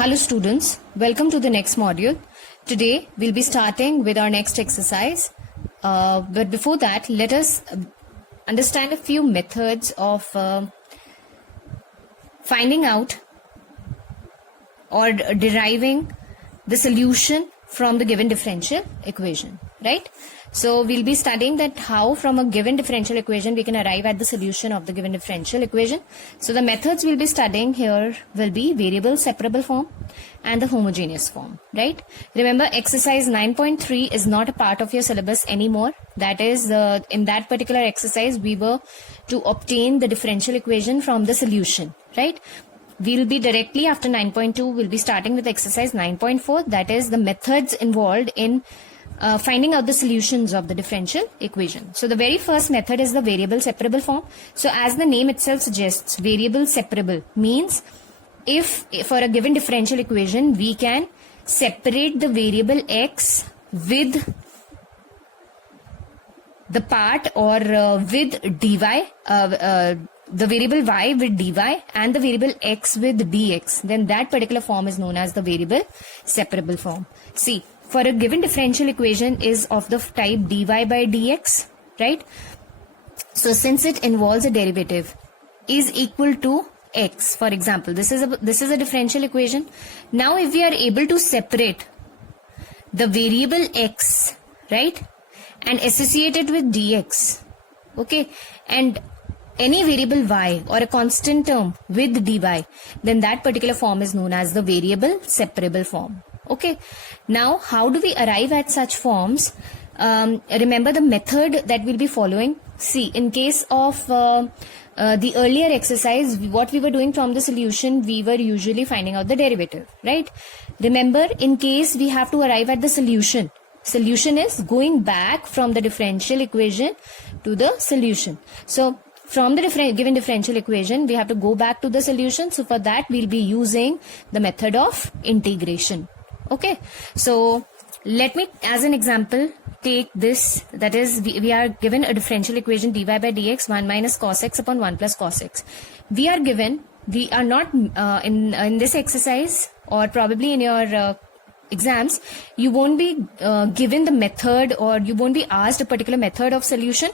Hello students, welcome to the next module. Today we'll be starting with our next exercise. But before that, let us understand a few methods of finding out or deriving the solution from the given differential equation, right? So we'll be studying that how from a given differential equation we can arrive at the solution of the given differential equation. So the methods we'll be studying here will be variable separable form and the homogeneous form, right? Remember, exercise 9.3 is not a part of your syllabus anymore. That is, in that particular exercise we were to obtain the differential equation from the solution, right? We'll be directly after 9.2, we'll be starting with exercise 9.4, that is the methods involved in finding out the solutions of the differential equation. So the very first method is the variable separable form. So as the name itself suggests, variable separable means if for a given differential equation we can separate the variable x with the part or with dy, the variable y with dy and the variable x with dx, then that particular form is known as the variable separable form. See, for a given differential equation is of the type dy by dx, right? So since it involves a derivative is equal to x, for example, this is a differential equation. Now if we are able to separate the variable x, right, and associate it with dx, okay, and any variable y or a constant term with dy, then that particular form is known as the variable separable form. Okay, now how do we arrive at such forms? Remember the method that we'll be following. See, in case of the earlier exercise, what we were doing from the solution, we were usually finding out the derivative, right? Remember, in case we have to arrive at the solution, solution is going back from the differential equation to the solution. So from the given differential equation, we have to go back to the solution. So for that, we'll be using the method of integration. Okay, so let me, as an example, take this, that is, we are given a differential equation dy by dx 1 minus cos x upon 1 plus cos x. We are given, we are not in this exercise, or probably in your exams, you won't be given the method, or you won't be asked a particular method of solution.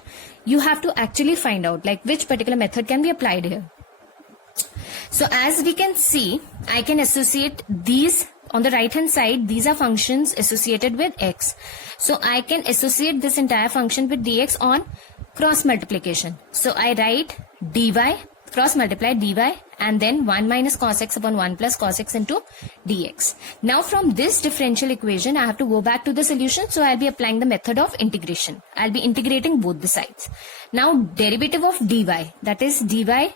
You have to actually find out like which particular method can be applied here. So as we can see, I can associate these. On the right hand side, these are functions associated with x. So I can associate this entire function with dx on cross multiplication. So I write dy, cross multiply dy, and then 1 minus cos x upon 1 plus cos x into dx. Now from this differential equation, I have to go back to the solution. So I'll be applying the method of integration. I'll be integrating both the sides. Now derivative of dy, that is dy,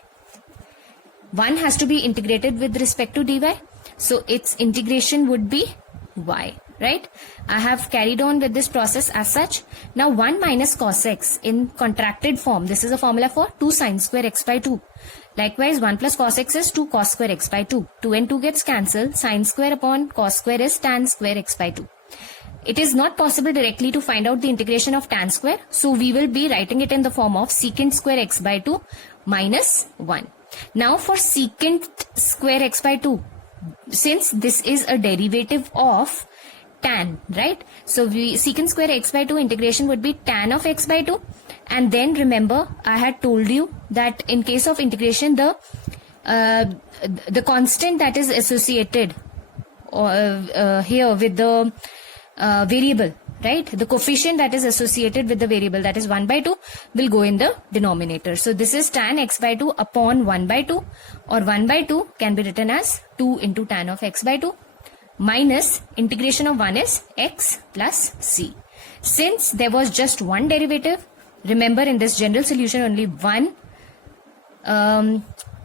1 has to be integrated with respect to dy. So its integration would be y, right? I have carried on with this process as such. Now 1 minus cos x in contracted form. This is a formula for 2 sin square x by 2. Likewise, 1 plus cos x is 2 cos square x by 2. 2 and 2 gets cancelled. Sin square upon cos square is tan square x by 2. It is not possible directly to find out the integration of tan square. So we will be writing it in the form of secant square x by 2 minus 1. Now for secant square x by 2, since this is a derivative of tan, right? So secant square x by 2 integration would be tan of x by 2. And then remember, I had told you that in case of integration, the constant that is associated here with the variable, right? The coefficient that is associated with the variable, that is 1 by 2, will go in the denominator. So this is tan x by 2 upon 1 by 2, or 1 by 2 can be written as 2 into tan of x by 2 minus integration of 1 is x plus c. Since there was just one derivative, remember in this general solution only one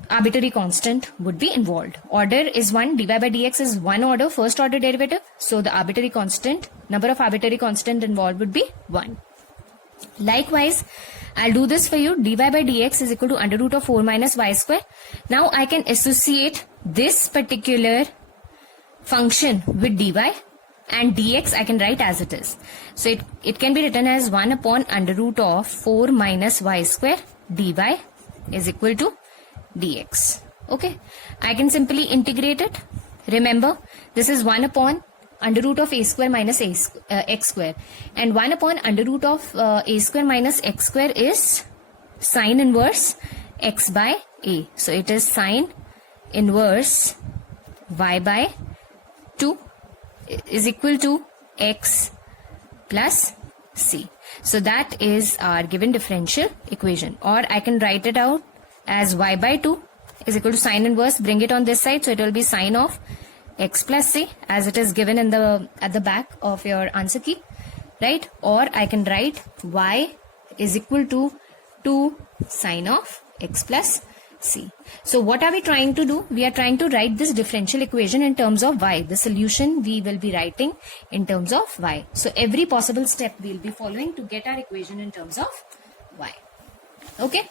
arbitrary constant would be involved. Order is 1, dy by dx is 1 order, first order derivative. So the arbitrary constant, number of arbitrary constant involved would be 1. Likewise, I'll do this for you. Dy by dx is equal to under root of 4 minus y square. Now I can associate this particular function with dy, and dx I can write as it is. So it can be written as 1 upon under root of 4 minus y square dy is equal to dx. Okay, I can simply integrate it. Remember, this is 1 upon under root of a square minus x square, and 1 upon under root of a square minus x square is sine inverse x by a. So it is sine inverse y by 2 is equal to x plus c. So that is our given differential equation, or I can write it out as y by 2 is equal to sine inverse, bring it on this side, so it will be sine of x plus c as it is given in the at the back of your answer key, right? Or I can write y is equal to 2 sine of x plus c. So what are we trying to do? We are trying to write this differential equation in terms of y. The solution we will be writing in terms of y. So every possible step we will be following to get our equation in terms of y. Okay.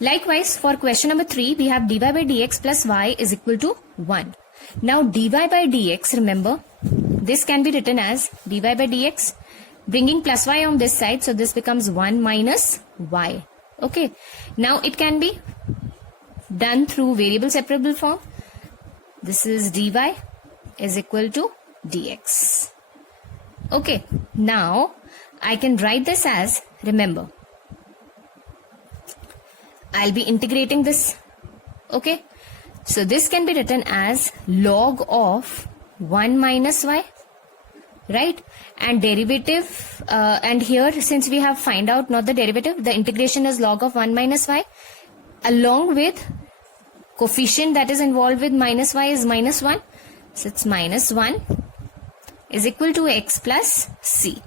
Likewise, for question number 3, we have dy by dx plus y is equal to 1. Now dy by dx, remember, this can be written as dy by dx, bringing plus y on this side, so this becomes 1 minus y. Okay. Now it can be done through variable separable form. This is dy is equal to dx. Okay. Now I can write this as, remember, I'll be integrating this. Okay. So this can be written as log of 1 minus y, right? And derivative, and here since we have find out not the derivative, the integration is log of 1 minus y, along with coefficient that is involved with minus y is minus 1. So it's minus 1 is equal to x plus c.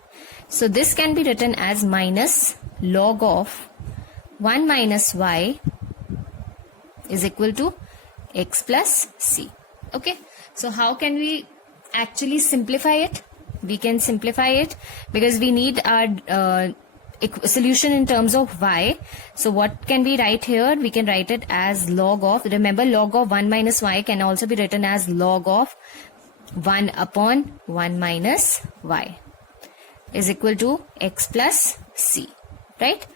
So this can be written as minus log of 1 minus y is equal to x plus c. Okay. So how can we actually simplify it? We can simplify it because we need our solution in terms of y. So what can we write here? We can write it as log of, remember, log of 1 minus y can also be written as log of 1 upon 1 minus y is equal to x plus c, right?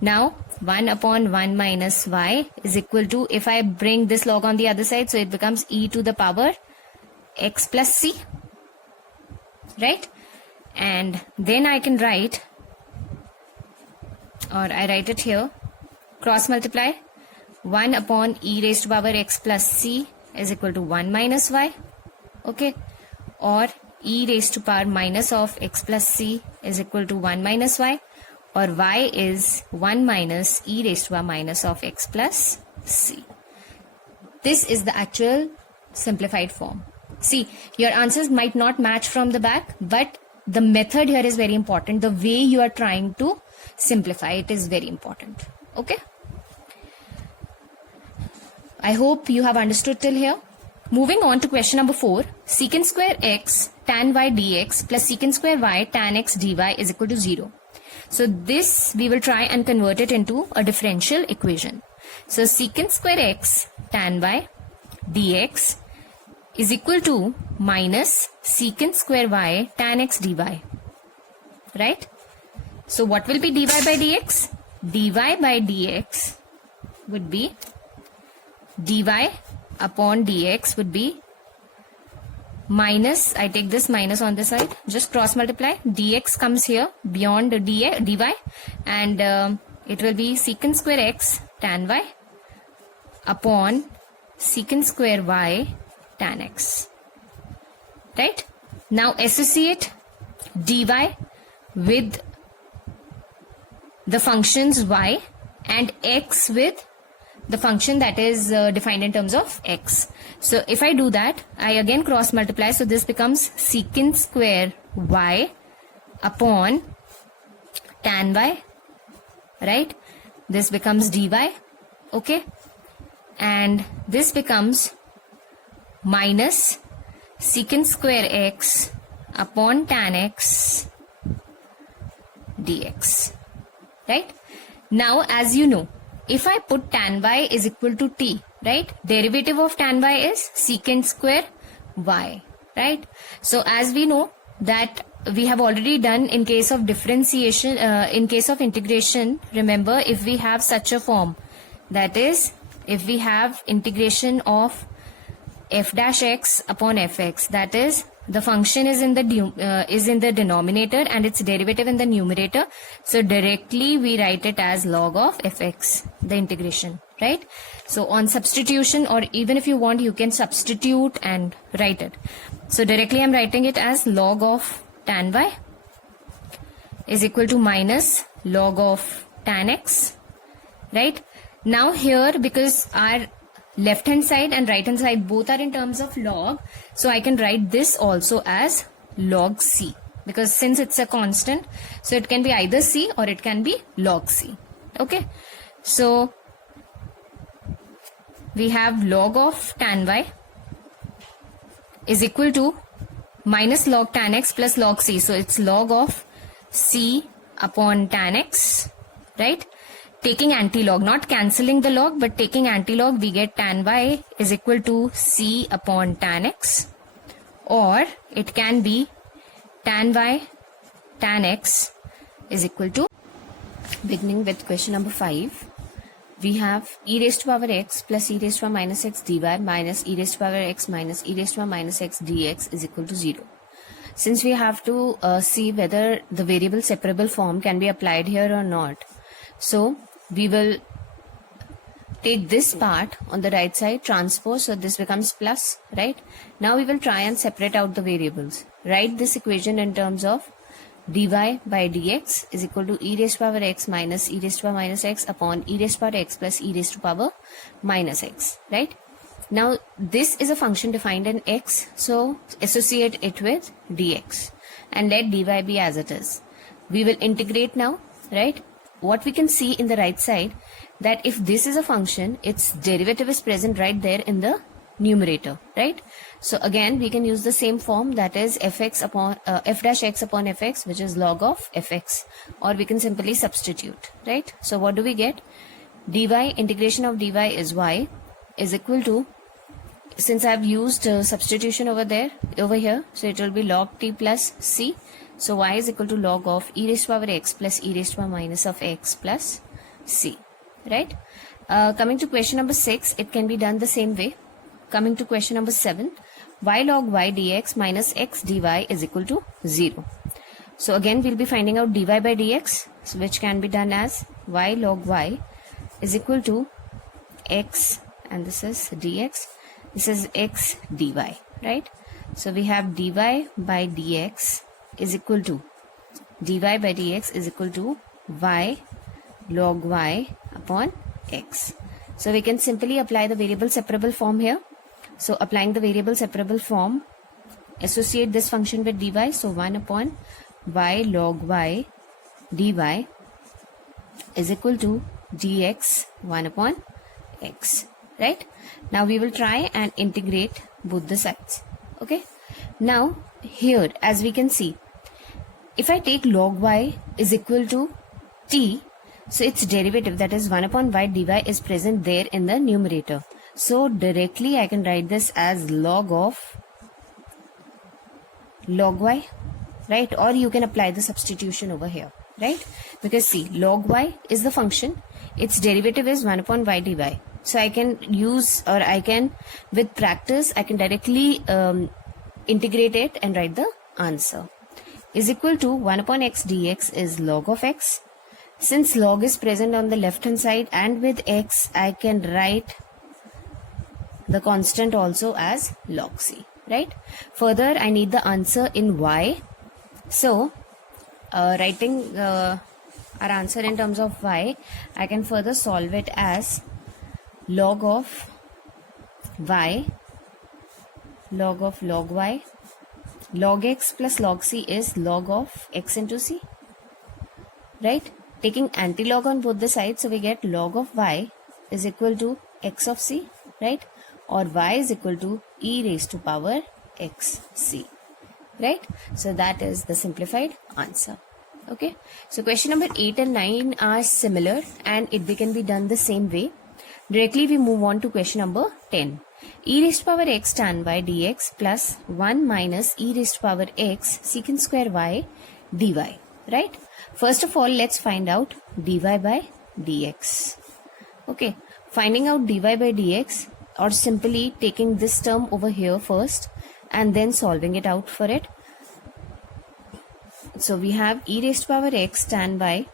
Now 1 upon 1 minus y is equal to, if I bring this log on the other side, so it becomes e to the power x plus c, right? And then I can write, or I write it here, cross multiply 1 upon e raised to power x plus c is equal to 1 minus y, okay? Or e raised to power minus of x plus c is equal to 1 minus y, or y is 1 minus e raised to power minus of x plus c. This is the actual simplified form. See, your answers might not match from the back, but the method here is very important. The way you are trying to simplify it is very important. Okay. I hope you have understood till here. Moving on to question number 4. Secant square x tan y dx plus secant square y tan x dy is equal to 0. So this we will try and convert it into a differential equation. So secant square x tan y dx is equal to minus secant square y tan x dy, right? So what will be dy by dx? Dy by dx would be dy upon dx would be minus, I take this minus on this side, just cross multiply, dx comes here beyond the dy, and it will be secant square x tan y upon secant square y tan x, right? Now associate dy with the functions y and x with the function that is defined in terms of x. So if I do that, I again cross multiply, so this becomes secant square y upon tan y, right? This becomes dy, okay? And this becomes minus secant square x upon tan x dx, right? Now as you know, if I put tan y is equal to t, right? Derivative of tan y is secant square y, right? So as we know that we have already done in case of differentiation, in case of integration, remember, if we have such a form, that is if we have integration of f dash x upon fx, that is the function is in the denominator and its derivative in the numerator. So directly we write it as log of fx, the integration, right? So on substitution, or even if you want, you can substitute and write it. So directly I'm writing it as log of tan y is equal to minus log of tan x, right? Now here, because our left hand side and right hand side both are in terms of log, so I can write this also as log c, because since it's a constant, so it can be either c or it can be log c. Okay, so we have log of tan y is equal to minus log tan x plus log c, so it's log of c upon tan x, right? Taking anti-log, not cancelling the log, but taking anti-log, we get tan y is equal to c upon tan x, or it can be tan y tan x is equal to, beginning with question number 5, we have e raised to power x plus e raised to power minus x dy minus e raised to power x minus e raised to power minus x dx is equal to 0. Since we have to see whether the variable separable form can be applied here or not, so we will take this part on the right side, transpose, so this becomes plus, right? Now we will try and separate out the variables. Write this equation in terms of dy by dx is equal to e raised to power x minus e raised to power minus x upon e raised to power x plus e raised to power minus x, right? Now this is a function defined in x, so associate it with dx and let dy be as it is. We will integrate now, right? What we can see in the right side, that if this is a function, its derivative is present right there in the numerator, right? So again we can use the same form, that is fx upon f dash x upon fx, which is log of fx, or we can simply substitute, right? So what do we get? Dy, integration of dy is y is equal to, since I have used substitution over here, so it will be log t plus c. So y is equal to log of e raised to power x plus e raised to power minus of x plus c, right? Coming to question number 6, it can be done the same way. Coming to question number 7, y log y dx minus x dy is equal to 0. So again we'll be finding out dy by dx, so which can be done as y log y is equal to x, and this is dx, this is x dy, right? So we have dy by dx is equal to y log y upon x. So we can simply apply the variable separable form here. So applying the variable separable form, associate this function with dy, so 1 upon y log y dy is equal to dx 1 upon x, right? Now we will try and integrate both the sides. Okay, now here as we can see, if I take log y is equal to t, so its derivative, that is 1 upon y dy, is present there in the numerator. So directly I can write this as log of log y, right? Or you can apply the substitution over here, right? Because see, log y is the function, its derivative is 1 upon y dy. So I can use, or I can, with practice, I can directly integrate it and write the answer. Is equal to 1 upon x dx is log of x. Since log is present on the left hand side and with x, I can write the constant also as log c, right? Further, I need the answer in y. So writing our answer in terms of y, I can further solve it as log of y log of log y. Log x plus log c is log of x into c, right? Taking anti-log on both the sides, so we get log of y is equal to x of c, right? Or y is equal to e raised to power x c, right? So that is the simplified answer. Okay, so question number 8 and 9 are similar and they can be done the same way. Directly we move on to question number 10. E raised to power x tan y dx plus 1 minus e raised to power x secant square y dy, right? First of all, let's find out dy by dx. Okay, finding out dy by dx, or simply taking this term over here first and then solving it out for it. So we have e raised to power x tan y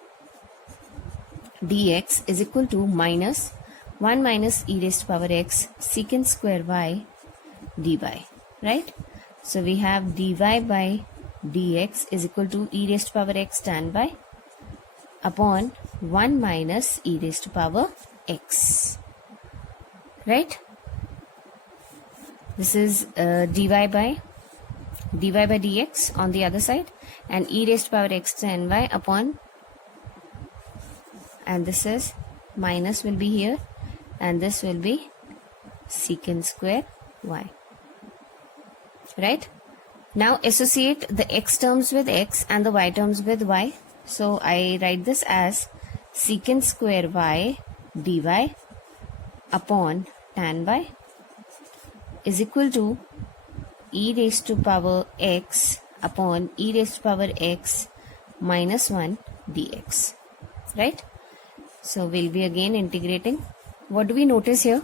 dx is equal to minus 1 minus e raised to power x secant square y dy, right? So we have dy by dx is equal to e raised to power x tan y upon 1 minus e raised to power x, right? This is dy by dx on the other side, and e raised to power x tan y upon, and this is minus will be here, and this will be secant square y, right? Now associate the x terms with x and the y terms with y. So I write this as secant square y dy upon tan y is equal to e raised to power x upon e raised to power x minus 1 dx, right? So we'll be again integrating. What do we notice here?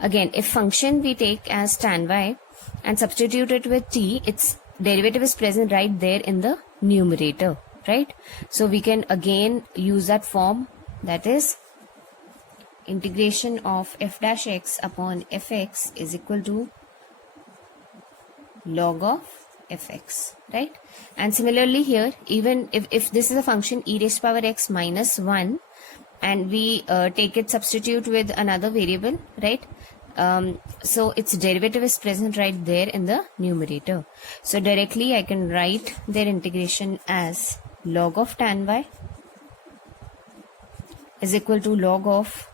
Again, if function we take as tan y and substitute it with t, its derivative is present right there in the numerator, right? So we can again use that form, that is integration of f dash x upon fx is equal to log of fx, right? And similarly here, even if this is a function e raised to power x minus 1 and we take it substitute with another variable, right? So its derivative is present right there in the numerator. So directly I can write their integration as log of tan y is equal to log of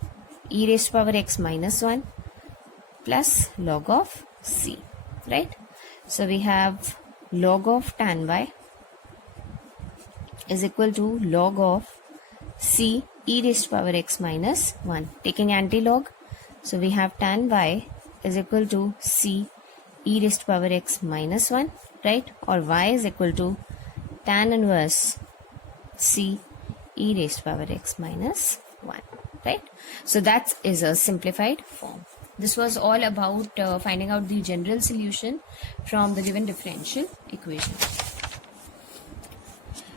e raised to power x minus 1 plus log of c, right? So we have log of tan y is equal to log of c e raised to power x minus 1. Taking anti-log, so we have tan y is equal to c e raised to power x minus 1, right? Or y is equal to tan inverse c e raised to power x minus 1, right? So that is a simplified form. This was all about finding out the general solution from the given differential equation.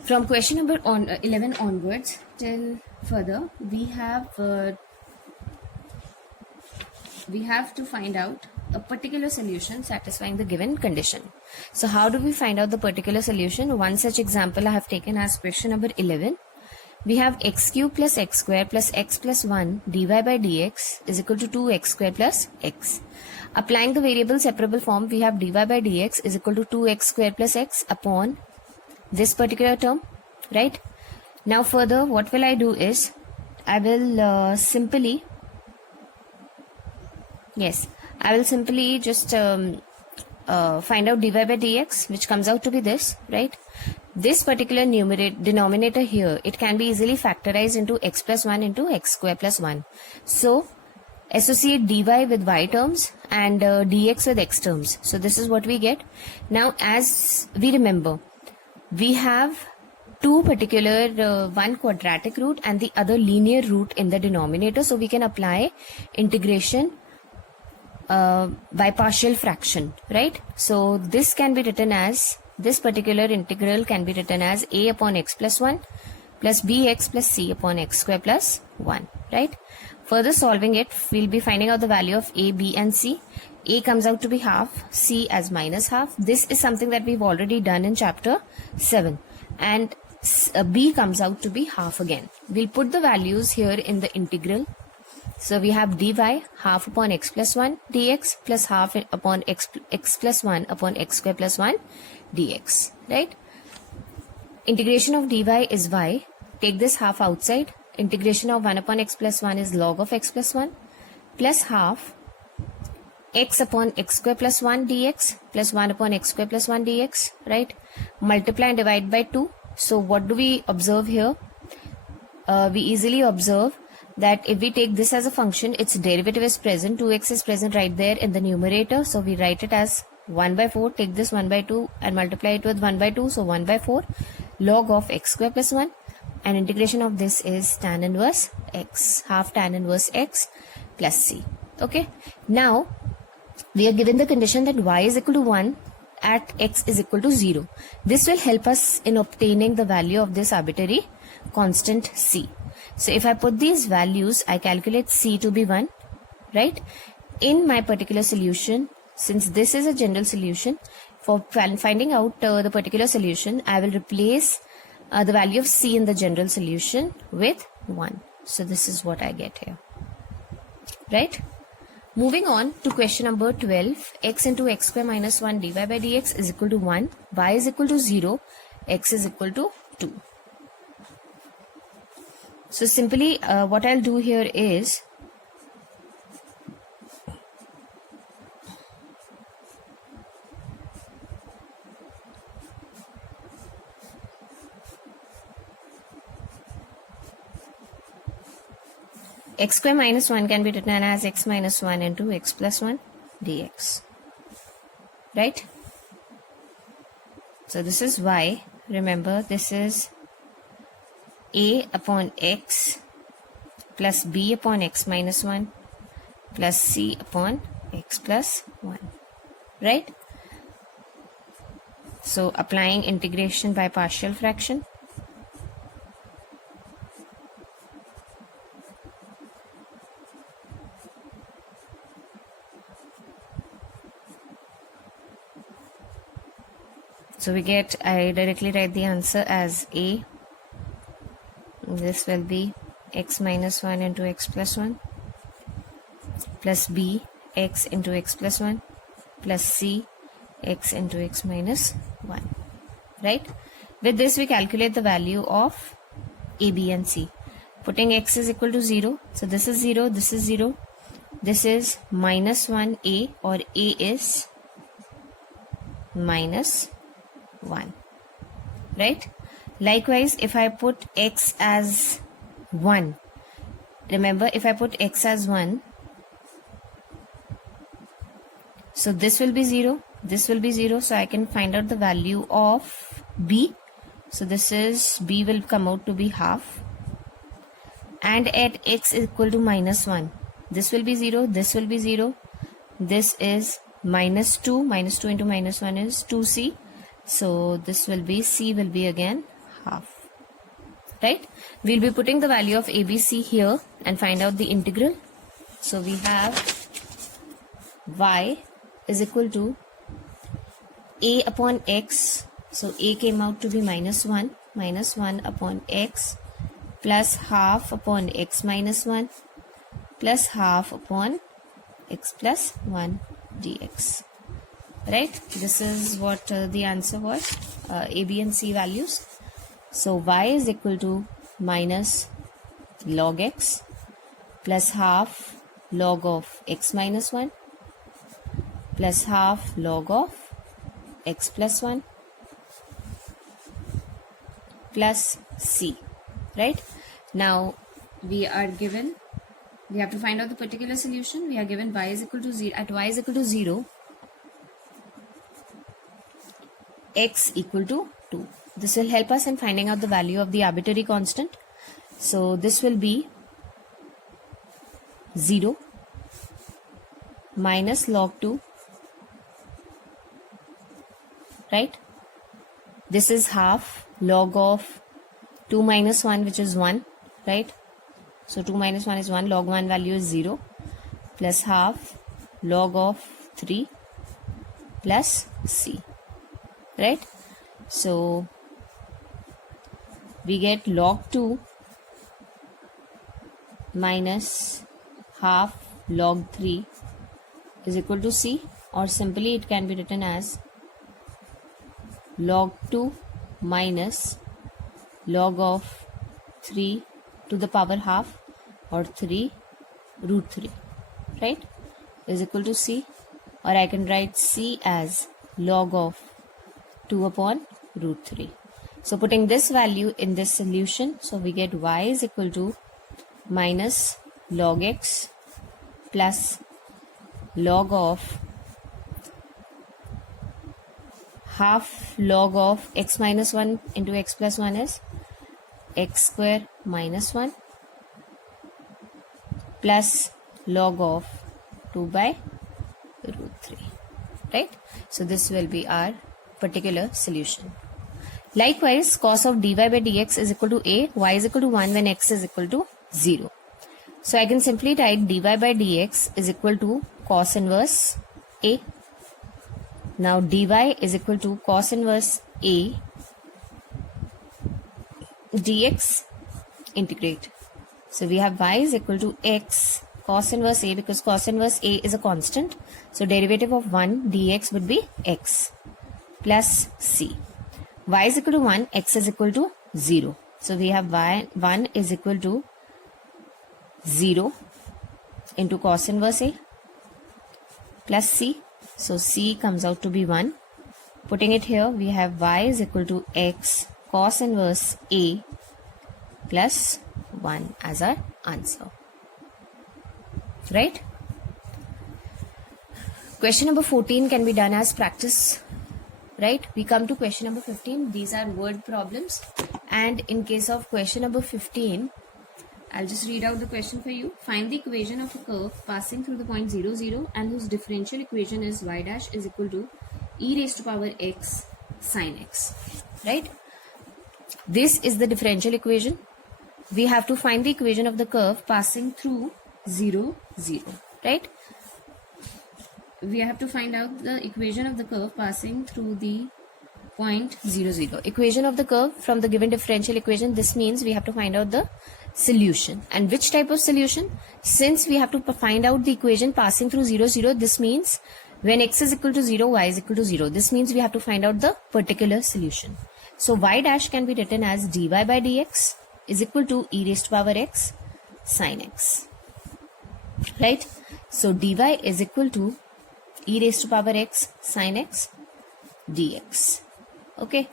From question number 11 onwards till further, we have to find out a particular solution satisfying the given condition. So how do we find out the particular solution? One such example I have taken as question number 11. We have x cube plus x square plus x plus 1 dy by dx is equal to 2x square plus x. Applying the variable separable form, we have dy by dx is equal to 2x square plus x upon this particular term, right? Now further, what will I do is, I will simply just find out dy by dx, which comes out to be this, right? This particular denominator here, it can be easily factorized into x plus 1 into x square plus 1. So associate dy with y terms and dx with x terms. So this is what we get. Now as we remember, we have two particular, one quadratic root and the other linear root in the denominator. So we can apply integration by partial fraction, right? So this can be written as, this particular integral can be written as a upon x plus 1 plus bx plus c upon x square plus 1, right? Further solving it, we'll be finding out the value of a, b and c. A comes out to be half, c as minus half. This is something that we've already done in chapter 7. And b comes out to be half again. We'll put the values here in the integral. So we have dy half upon x plus 1 dx plus half upon x plus 1 upon x square plus 1 dx, right? Integration of dy is y. Take this half outside. Integration of 1 upon x plus 1 is log of x plus 1 plus half x upon x square plus 1 dx plus 1 upon x square plus 1 dx, right? Multiply and divide by 2. So what do we observe here? We easily observe that if we take this as a function, its derivative is present. 2x is present right there in the numerator. So we write it as 1 by 4. Take this 1 by 2 and multiply it with 1 by 2. So 1 by 4 log of x square plus 1. And integration of this is tan inverse x, half tan inverse x plus c, Okay. Now we are given the condition that y is equal to 1 at x is equal to 0. This will help us in obtaining the value of this arbitrary constant c. So if I put these values, I calculate c to be 1, right? In my particular solution, since this is a general solution, for finding out the particular solution, I will replace the value of c in the general solution with 1. So this is what I get here, right? Moving on to question number 12, x into x square minus 1 dy by dx is equal to 1, y is equal to 0, x is equal to 2. So simply what I'll do here is, x square minus 1 can be written as x minus 1 into x plus 1 dx, right? So this is y. Remember, this is a upon x plus b upon x minus 1 plus c upon x plus 1, right? So applying integration by partial fraction, so we get, I directly write the answer as a, this will be x minus 1 into x plus 1 plus b x into x plus 1 plus c x into x minus 1, right? With this we calculate the value of a, b and c. Putting x is equal to 0, so this is 0, this is 0, this is minus 1a, or a is minus 1, right? Likewise, if I put x as 1, remember, if I put x as 1, so this will be 0, this will be 0, so I can find out the value of b. So this is, b will come out to be half, and at x is equal to minus 1, this will be 0, this will be 0, this is minus 2, minus 2 into minus 1 is 2c, so this will be, c will be again half, right? We'll be putting the value of ABC here and find out the integral. So we have y is equal to a upon x, so a came out to be minus 1 upon x plus half upon x minus 1 plus half upon x plus 1 dx, right? This is what the answer was, a, b and c values. So y is equal to minus log x plus half log of x minus 1 plus half log of x plus 1 plus c, right? Now we are given, we have to find out the particular solution. We are given y is equal to 0, at y is equal to 0, x equal to 2. This will help us in finding out the value of the arbitrary constant. So this will be 0 minus log 2, right? This is half log of 2 minus 1, which is 1, right? So 2 minus 1 is 1, log 1 value is 0, plus half log of 3 plus c, right? So we get log 2 minus half log 3 is equal to c, or simply it can be written as log 2 minus log of 3 to the power half, or 3 root 3, right, is equal to c, or I can write c as log of 2 upon root 3. So putting this value in this solution, so we get y is equal to minus log x plus log of half log of x minus 1 into x plus 1 is x square minus 1 plus log of 2 by root 3, right? So this will be our particular solution. Likewise, cos of dy by dx is equal to a, y is equal to 1 when x is equal to 0. So I can simply write dy by dx is equal to cos inverse a. Now dy is equal to cos inverse a dx, integrate. So we have y is equal to x cos inverse a, because cos inverse a is a constant. So derivative of 1 dx would be x plus c. Y is equal to 1, x is equal to 0. So we have y 1 is equal to 0 into cos inverse a plus c. So c comes out to be 1. Putting it here, we have y is equal to x cos inverse a plus 1 as our answer. Right? Question number 14 can be done as practice. Right? We come to question number 15. These are word problems. And in case of question number 15, I'll just read out the question for you. Find the equation of a curve passing through the point 0, 0 and whose differential equation is y dash is equal to e raised to power x sin x. Right? This is the differential equation. We have to find the equation of the curve passing through 0, 0. Right? We have to find out the equation of the curve passing through the point 0, 0. Equation of the curve from the given differential equation. This means we have to find out the solution. And which type of solution? Since we have to find out the equation passing through 0, 0, this means when x is equal to 0, y is equal to 0. This means we have to find out the particular solution. So y dash can be written as dy by dx is equal to e raised to power x sin x. Right? So dy is equal to e raised to power x sin x dx. Okay.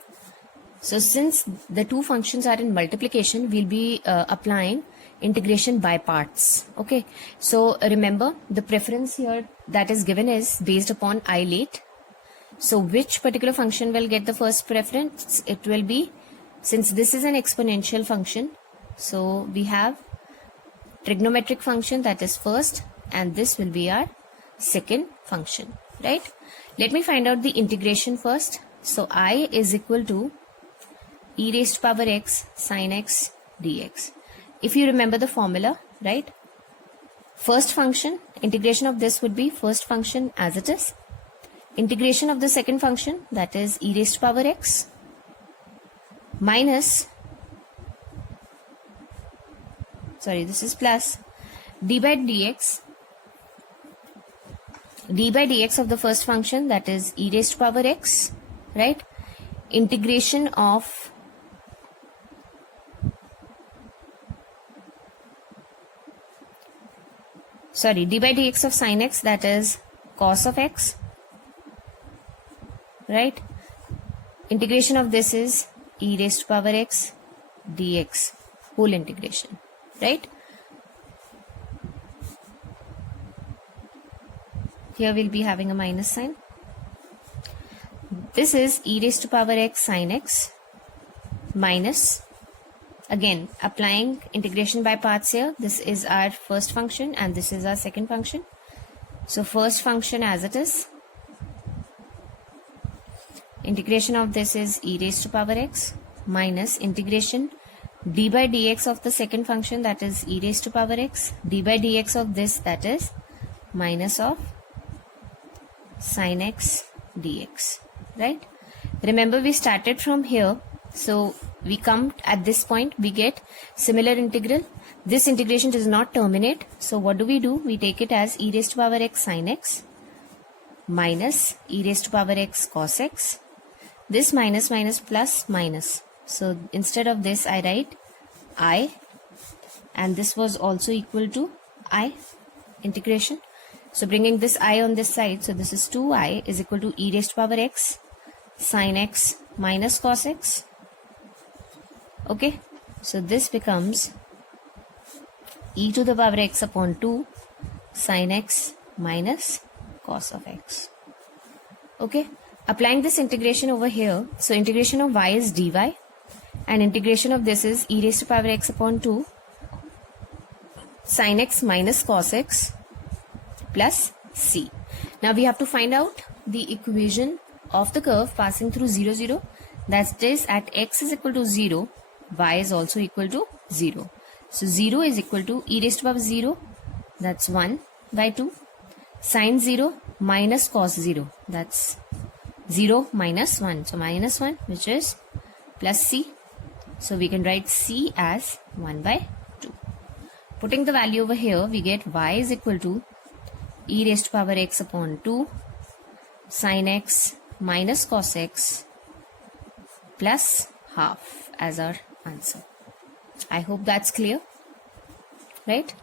So since the two functions are in multiplication, we'll be applying integration by parts. Okay. So remember, the preference here that is given is based upon I late. So which particular function will get the first preference? It will be, since this is an exponential function, so we have trigonometric function that is first, and this will be our second function, right? Let me find out the integration first. So I is equal to e raised to power x sin x dx. If you remember the formula, right? First function, integration of this would be first function as it is. Integration of the second function, that is e raised to power x minus, sorry, this is plus d by dx of the first function, that is e raised to power x, right? Integration of d by dx of sin x, that is cos of x, right? Integration of this is e raised to power x dx, whole integration, right? Here we'll be having a minus sign. This is e raised to power x sin x minus, again applying integration by parts here. This is our first function and this is our second function. So first function as it is, integration of this is e raised to power x minus integration d by dx of the second function, that is e raised to power x, d by dx of this, that is minus of sin x dx, right? Remember, we started from here, so we come at this point, we get similar integral. This integration does not terminate, so what do? We take it as e raised to power x sin x minus e raised to power x cos x. This minus minus plus minus, so instead of this I write I, and this was also equal to I integration. So bringing this I on this side, so this is 2I is equal to e raised to power x sin x minus cos x. Okay, so this becomes e to the power x upon 2 sin x minus cos of x. Okay, applying this integration over here, so integration of y is dy and integration of this is e raised to power x upon 2 sin x minus cos x plus c. Now we have to find out the equation of the curve passing through 0, 0. That is, at x is equal to 0, y is also equal to 0. So 0 is equal to e raised to power 0, that's 1 by 2, sine 0 minus cos 0, that's 0 minus 1. So minus 1, which is plus c. So we can write c as 1 by 2. Putting the value over here, we get y is equal to e raised to power x upon 2 sin x minus cos x plus half as our answer. I hope that's clear, right?